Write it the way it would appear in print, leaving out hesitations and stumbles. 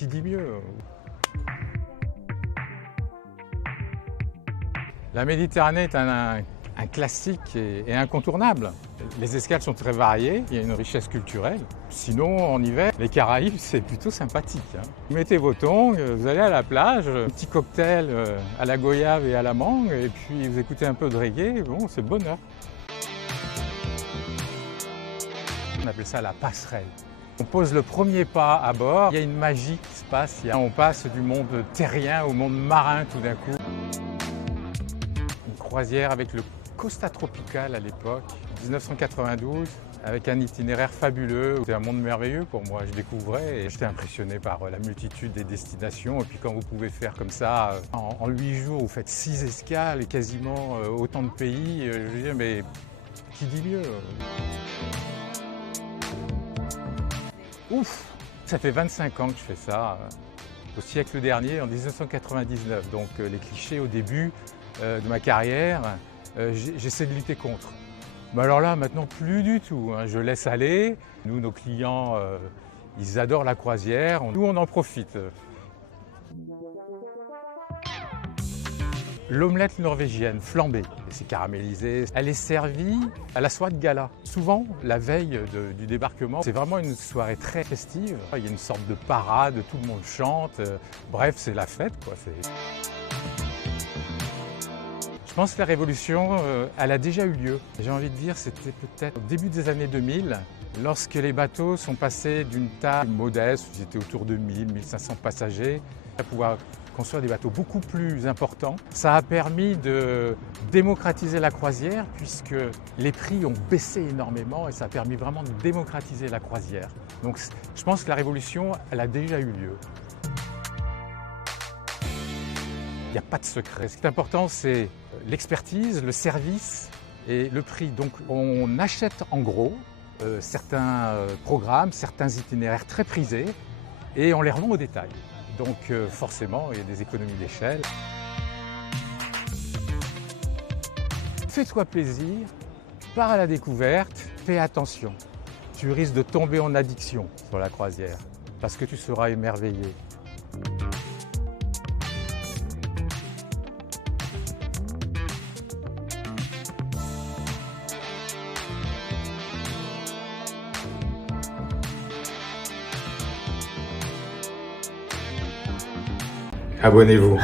qui dit mieux? La Méditerranée est un classique et incontournable. Les escales sont très variées, il y a une richesse culturelle. Sinon, en hiver, les Caraïbes, c'est plutôt sympathique. Vous mettez vos tongs, vous allez à la plage, un petit cocktail à la goyave et à la mangue, et puis vous écoutez un peu de reggae, bon, c'est bonheur. On appelle ça la passerelle. On pose le premier pas à bord, il y a une magie qui se passe, on passe du monde terrien au monde marin tout d'un coup. Une croisière avec le Costa Tropical à l'époque, 1992, avec un itinéraire fabuleux. C'était un monde merveilleux pour moi, je découvrais et j'étais impressionné par la multitude des destinations. Et puis quand vous pouvez faire comme ça, en 8 jours, vous faites 6 escales et quasiment autant de pays, je veux dire, mais qui dit mieux? Ouf! Ça fait 25 ans que je fais ça, au siècle dernier, en 1999. Donc les clichés au début de ma carrière, j'essaie de lutter contre. Mais alors là, maintenant, plus du tout. Je laisse aller. Nous, nos clients, ils adorent la croisière. Nous, on en profite. L'omelette norvégienne flambée, c'est caramélisé. Elle est servie à la soirée de gala. Souvent, la veille du débarquement, c'est vraiment une soirée très festive. Il y a une sorte de parade, tout le monde chante. Bref, c'est la fête, quoi. Je pense que la révolution, elle a déjà eu lieu. J'ai envie de dire, c'était peut-être au début des années 2000, lorsque les bateaux sont passés d'une taille modeste, ils étaient autour de 1000, 1500 passagers, à pouvoir construire des bateaux beaucoup plus importants. Ça a permis de démocratiser la croisière puisque les prix ont baissé énormément et ça a permis vraiment de démocratiser la croisière. Donc je pense que la révolution, elle a déjà eu lieu. Il n'y a pas de secret. Ce qui est important, c'est l'expertise, le service et le prix. Donc on achète en gros certains programmes, certains itinéraires très prisés et on les revend au détail. Donc forcément, il y a des économies d'échelle. Fais-toi plaisir, pars à la découverte, fais attention. Tu risques de tomber en addiction sur la croisière parce que tu seras émerveillé. Abonnez-vous.